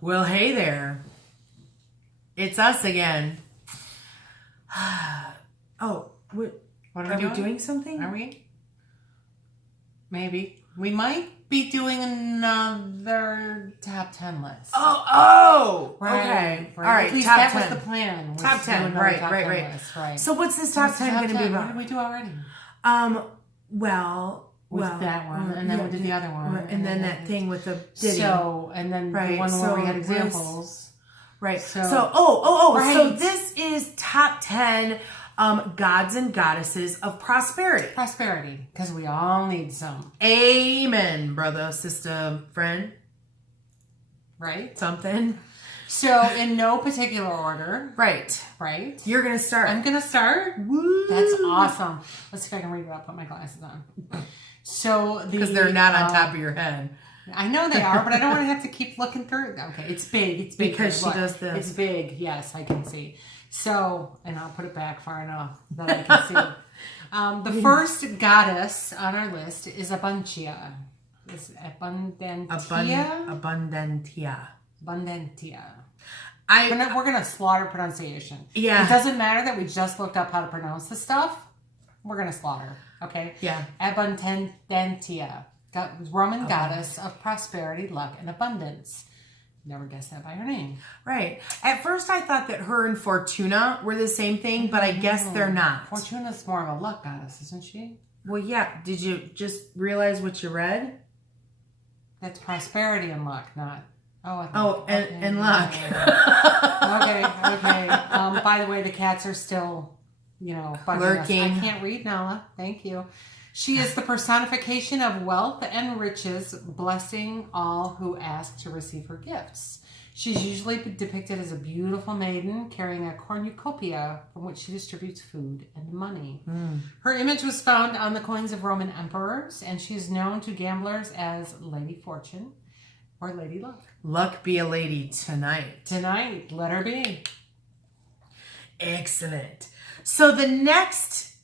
Well, hey there. It's us again. Oh, what are we doing something? Are we? Maybe. We might be doing another top 10 list. Oh, right. Okay. Right. All right, At least top that 10. was the plan. Top 10, right. So what's this top 10 going to be about? What did we do already? With that one, and then we did the other one. And then that thing with the ditty. So, and then the one where we had examples. Right. So Right. So this is top 10 gods and goddesses of prosperity. Prosperity, because we all need some. Amen, brother, sister, friend. Right? Something. So, in no particular order. Right. You're going to start. I'm going to start? Woo. That's awesome. Let's see if I can read it. I'll put my glasses on. So, because they're not on top of your head. I know they are, but I don't want to have to keep looking through. Okay, it's big. It's big. Because she does this. It's big. Yes, I can see. So, and I'll put it back far enough that I can see. The first goddess on our list is Abundantia. Is Abundantia? Abundantia. We're going to slaughter pronunciation. Yeah. It doesn't matter that we just looked up how to pronounce the stuff. We're going to slaughter. Okay? Yeah. Abundantia. Roman goddess of prosperity, luck, and abundance. Never guessed that by her name. Right. At first I thought that her and Fortuna were the same thing, but I guess they're not. Fortuna's more of a luck goddess, isn't she? Well, yeah. Did you just realize what you read? That's prosperity and luck, not... and luck. Okay. By the way, the cats are still, bugging lurking. Us. I can't read, Nala. Thank you. She is the personification of wealth and riches, blessing all who ask to receive her gifts. She's usually depicted as a beautiful maiden carrying a cornucopia from which she distributes food and money. Her image was found on the coins of Roman emperors, and she is known to gamblers as Lady Fortune or Lady Luck. Luck be a lady tonight. Tonight, let her be. Excellent. So the next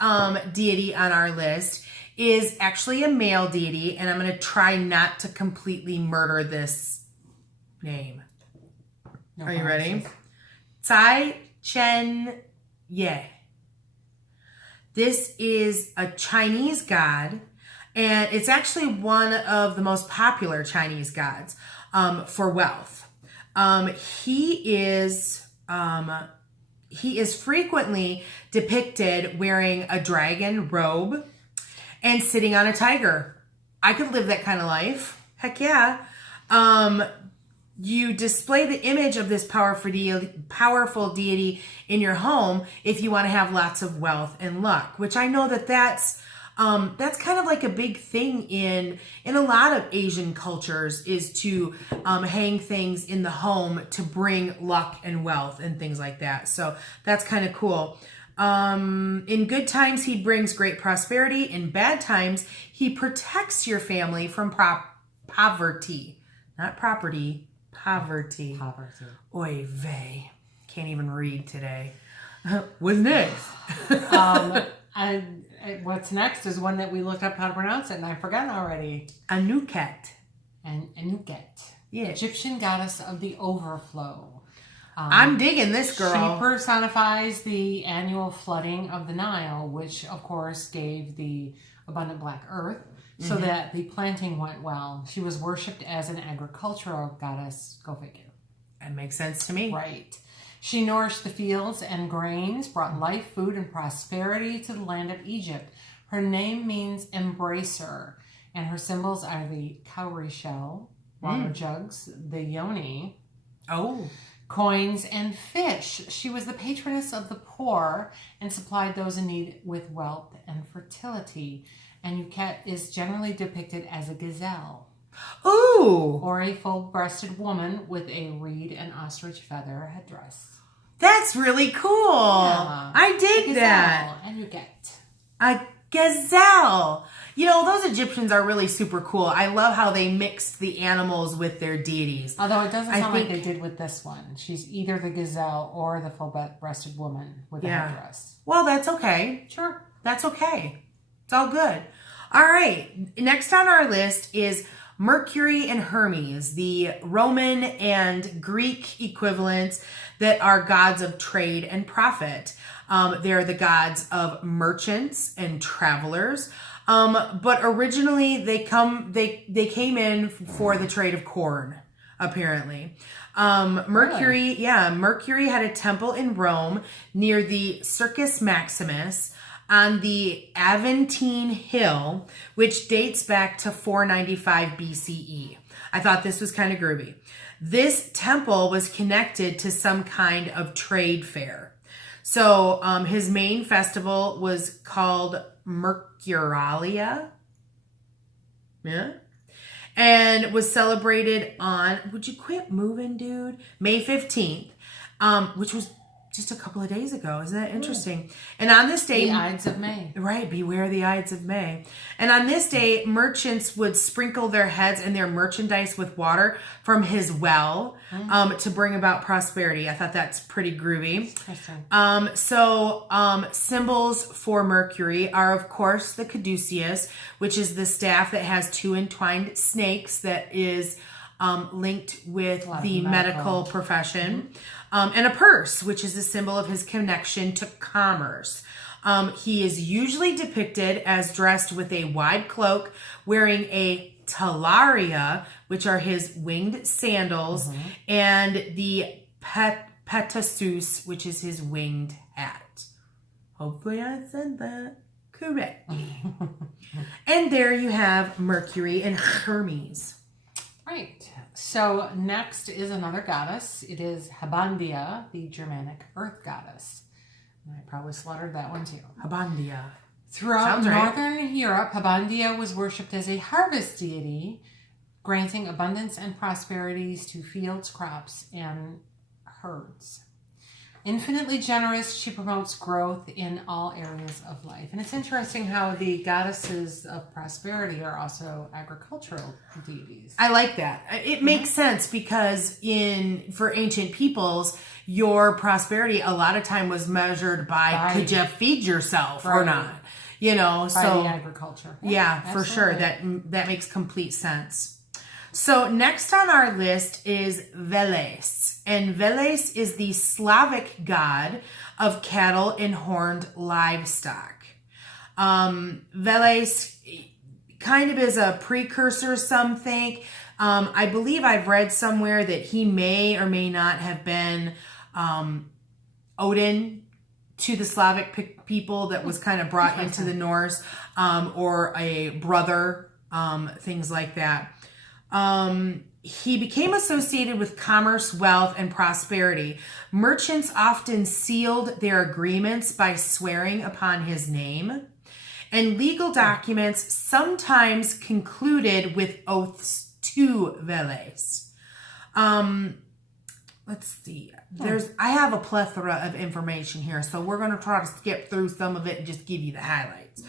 deity on our list is actually a male deity, and I'm going to try not to completely murder this name. Are you ready? Cai Shen. This is a Chinese god, and it's actually one of the most popular Chinese gods for wealth. He is frequently depicted wearing a dragon robe and sitting on a tiger. I could live that kind of life. Heck yeah. You display the image of this powerful deity in your home if you want to have lots of wealth and luck, which I know that's kind of like a big thing in a lot of Asian cultures, is to hang things in the home to bring luck and wealth and things like that. So that's kind of cool. In good times, he brings great prosperity. In bad times, he protects your family from poverty. Not property, poverty. Oy vey. Can't even read today. What's next? What's next is one that we looked up how to pronounce it, and I've forgotten already. Anuket. Anuket. Yeah. Egyptian goddess of the overflow. I'm digging this girl. She personifies the annual flooding of the Nile, which, of course, gave the abundant black earth so that the planting went well. She was worshipped as an agricultural goddess. Go figure. That makes sense to me. Right. She nourished the fields and grains, brought life, food, and prosperity to the land of Egypt. Her name means embracer, and her symbols are the cowrie shell, water jugs, the yoni, coins, and fish. She was the patroness of the poor and supplied those in need with wealth and fertility. Anuket is generally depicted as a gazelle. Ooh! Or a full-breasted woman with a reed and ostrich feather headdress. That's really cool. Yeah. I dig that. Anuket. A gazelle. Those Egyptians are really super cool. I love how they mixed the animals with their deities. Although it doesn't sound like they did with this one. She's either the gazelle or the full-breasted woman with a headdress. Well, that's okay. Sure. That's okay. It's all good. All right. Next on our list is Mercury and Hermes, the Roman and Greek equivalents that are gods of trade and profit. They're the gods of merchants and travelers. But originally they came in for the trade of corn, apparently. Mercury had a temple in Rome near the Circus Maximus on the Aventine Hill, which dates back to 495 BCE. I thought this was kind of groovy. This temple was connected to some kind of trade fair. So his main festival was called Mercuralia. Yeah. And was celebrated on, would you quit moving, dude? May 15th, which was just a couple of days ago. Isn't that interesting? And on this day... The Ides of May. Right, beware the Ides of May. And on this day, merchants would sprinkle their heads and their merchandise with water from his well to bring about prosperity. I thought that's pretty groovy. Symbols for Mercury are, of course, the caduceus, which is the staff that has two entwined snakes that is linked with the medical profession. And a purse, which is a symbol of his connection to commerce. He is usually depicted as dressed with a wide cloak, wearing a talaria, which are his winged sandals, and the petasus, which is his winged hat. Hopefully I said that correctly. And there you have Mercury and Hermes. Right. So next is another goddess. It is Habondia, the Germanic earth goddess. And I probably slaughtered that one too. Habondia. Throughout Northern Europe, Habondia was worshipped as a harvest deity, granting abundance and prosperities to fields, crops, and herds. Infinitely generous, she promotes growth in all areas of life. And it's interesting how the goddesses of prosperity are also agricultural deities. I like that. It makes sense because for ancient peoples, your prosperity a lot of time was measured by could you feed yourself or not? You know, by the agriculture. Yeah, for sure. That makes complete sense. So next on our list is Veles. And Veles is the Slavic god of cattle and horned livestock. Veles kind of is a precursor, some think. I believe I've read somewhere that he may or may not have been Odin to the Slavic people that was kind of brought into the Norse, or a brother, things like that. He became associated with commerce, wealth, and prosperity. Merchants often sealed their agreements by swearing upon his name. And legal documents sometimes concluded with oaths to Veles. Let's see. I have a plethora of information here, so we're going to try to skip through some of it and just give you the highlights.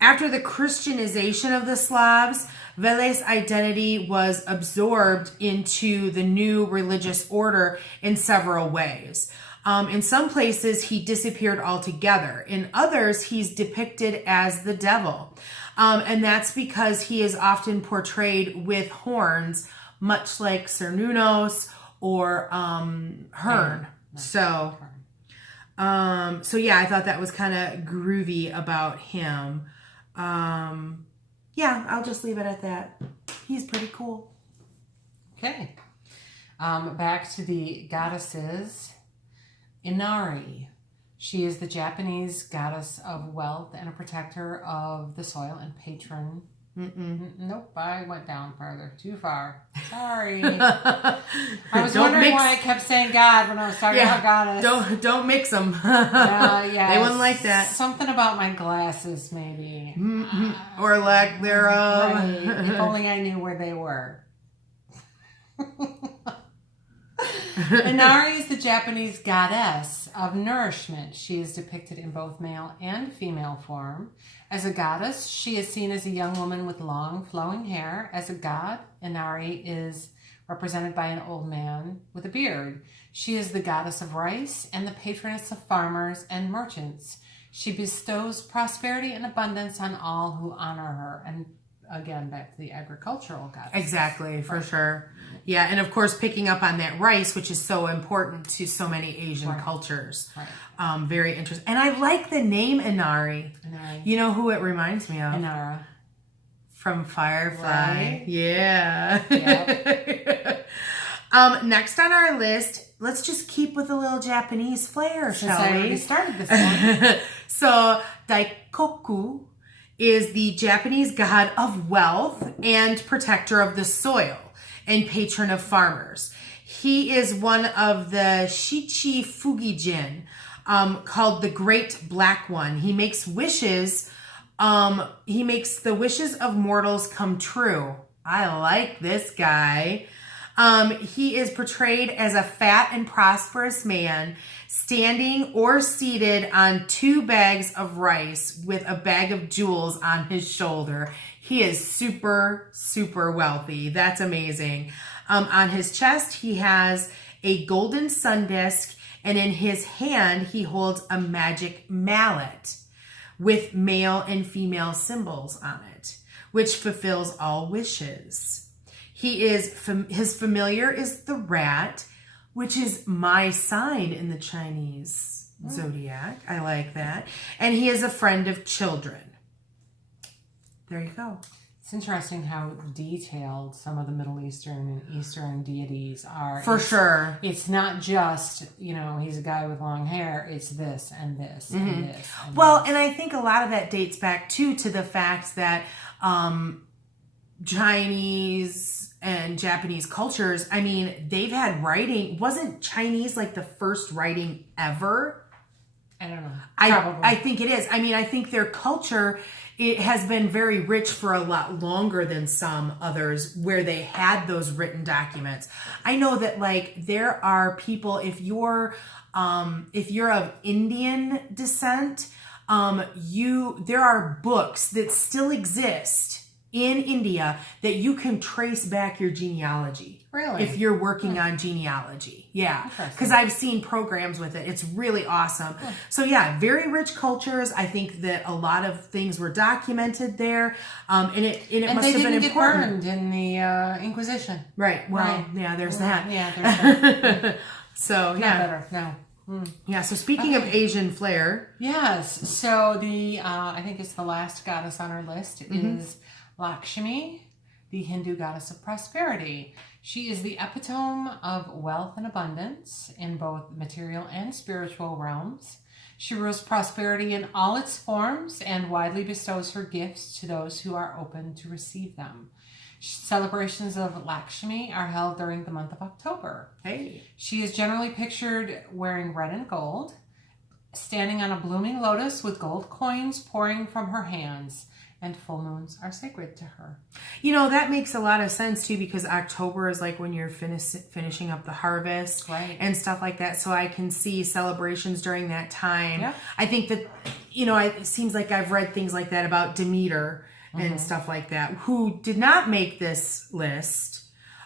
After the Christianization of the Slavs, Veles' identity was absorbed into the new religious order in several ways. In some places, he disappeared altogether. In others, he's depicted as the devil. And that's because he is often portrayed with horns, much like Cernunnos or Hern. So yeah, I thought that was kind of groovy about him. Yeah, I'll just leave it at that. He's pretty cool. Okay. Back to the goddesses. Inari. She is the Japanese goddess of wealth and a protector of the soil and patron. Nope, I went down farther. Too far. Sorry. I was wondering why I kept saying God when I was talking about goddess. Don't mix them. Yeah, they wouldn't like that. Something about my glasses, maybe. Or lack thereof. Right. If only I knew where they were. Inari is the Japanese goddess of nourishment. She is depicted in both male and female form. As a goddess, she is seen as a young woman with long, flowing hair. As a god, Inari is represented by an old man with a beard. She is the goddess of rice and the patroness of farmers and merchants. She bestows prosperity and abundance on all who honor her. And again, back to the agricultural goddess. Exactly, for sure. Yeah, and of course, picking up on that rice, which is so important to so many Asian cultures. Right. Very interesting. And I like the name Inari. Inari. You know who it reminds me of? Inara. From Firefly. Right. Yeah. Yep. Next on our list, let's just keep with a little Japanese flair, shall we? I already started this one. So, Daikoku is the Japanese god of wealth and protector of the soil and patron of farmers. He is one of the Shichi Fugijin, called the Great Black One. He makes wishes. He makes the wishes of mortals come true. I like this guy. He is portrayed as a fat and prosperous man standing or seated on 2 bags of rice with a bag of jewels on his shoulder. He is super, super wealthy. That's amazing. On his chest, he has a golden sun disk, and in his hand, he holds a magic mallet with male and female symbols on it, which fulfills all wishes. His familiar is the rat, which is my sign in the Chinese zodiac. I like that. And he is a friend of children. There you go. It's interesting how detailed some of the Middle Eastern and Eastern deities are. For sure. It's not just, he's a guy with long hair. It's this and this and this. And Well, this. and I think a lot of that dates back, too, to the fact that Chinese and Japanese cultures, I mean, they've had writing. Wasn't Chinese like the first writing ever? I don't know. Probably. I think it is. I mean, I think their culture, it has been very rich for a lot longer than some others where they had those written documents. I know that like there are people, if you're of Indian descent, there are books that still exist in India that you can trace back your genealogy. Really? If you're working on genealogy. Yeah. Because I've seen programs with it. It's really awesome. So yeah, very rich cultures. I think that a lot of things were documented there. And it must have been important. And they didn't get burned in the Inquisition. Right. Well, Right. yeah, there's that. Yeah, there's that. So Not yeah. better, no. Yeah, so speaking of Asian flair. Yes. So I think it's the last goddess on our list is Lakshmi, the Hindu goddess of prosperity. She is the epitome of wealth and abundance in both material and spiritual realms. She rules prosperity in all its forms and widely bestows her gifts to those who are open to receive them. Celebrations of Lakshmi are held during the month of October. Hey. She is generally pictured wearing red and gold, standing on a blooming lotus with gold coins pouring from her hands. And full moons are sacred to her. That makes a lot of sense too, because October is like when you're finishing up the harvest, right, and stuff like that. So I can see celebrations during that time. Yeah. I think that, it seems like I've read things like that about Demeter and stuff like that, who did not make this list.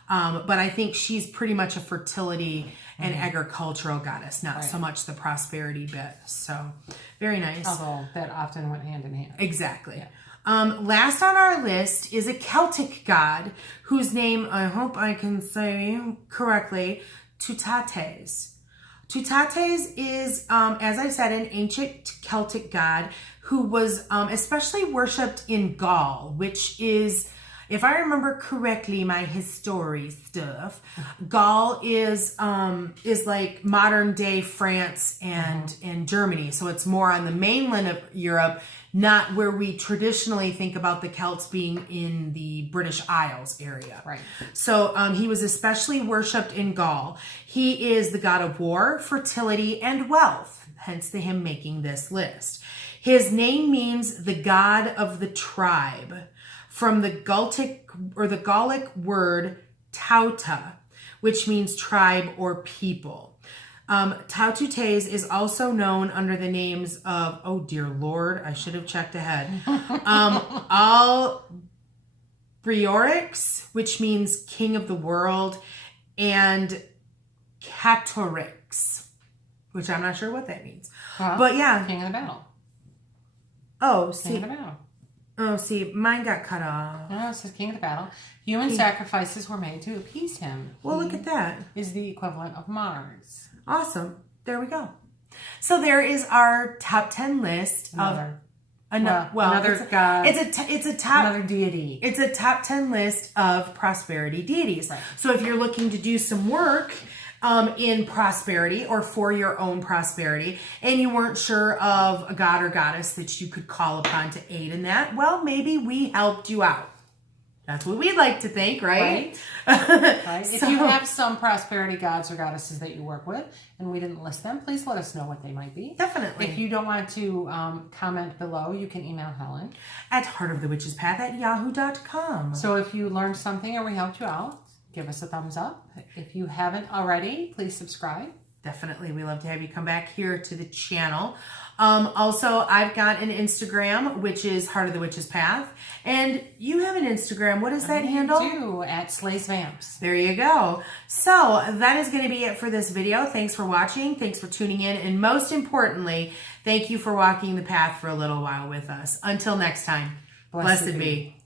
But I think she's pretty much a fertility and agricultural goddess, not so much the prosperity bit. So very nice. Although that often went hand in hand. Exactly. Yeah. Last on our list is a Celtic god whose name, I hope I can say correctly, Toutates. Toutates is, as I said, an ancient Celtic god who was especially worshipped in Gaul, which is, if I remember correctly, my history stuff, Gaul is like modern day France and Germany. So it's more on the mainland of Europe, not where we traditionally think about the Celts being in the British Isles area. Right. So he was especially worshipped in Gaul. He is the god of war, fertility, and wealth, hence him making this list. His name means the god of the tribe, from the Gallic word tauta, which means tribe or people. Toutates is also known under the names of, oh dear Lord, I should have checked ahead. Albriorix, which means king of the world, and Catorix, which I'm not sure what that means. Well, but yeah. King of the battle. Oh, King see. of the battle. Oh, see, mine got cut off. No, it says king of the battle. Human sacrifices were made to appease him. Well, He look at that. is the equivalent of Mars. Awesome. There we go. So there is our top 10 list Another god. It's a top another deity. It's a top 10 list of prosperity deities. Right. So if you're looking to do some work in prosperity or for your own prosperity, and you weren't sure of a god or goddess that you could call upon to aid in that, well, maybe we helped you out. That's what we'd like to think, right? Right. If you have some prosperity gods or goddesses that you work with and we didn't list them, please let us know what they might be. Definitely. If you don't want to comment below, you can email Helen at heartofthewitchespath@yahoo.com. So if you learned something or we helped you out, give us a thumbs up. If you haven't already, please subscribe. Definitely. We love to have you come back here to the channel. Also, I've got an Instagram, which is Heart of the Witch's Path. And you have an Instagram. What is that handle? I do, at Slays Vamps. There you go. So that is going to be it for this video. Thanks for watching. Thanks for tuning in. And most importantly, thank you for walking the path for a little while with us. Until next time, blessed be.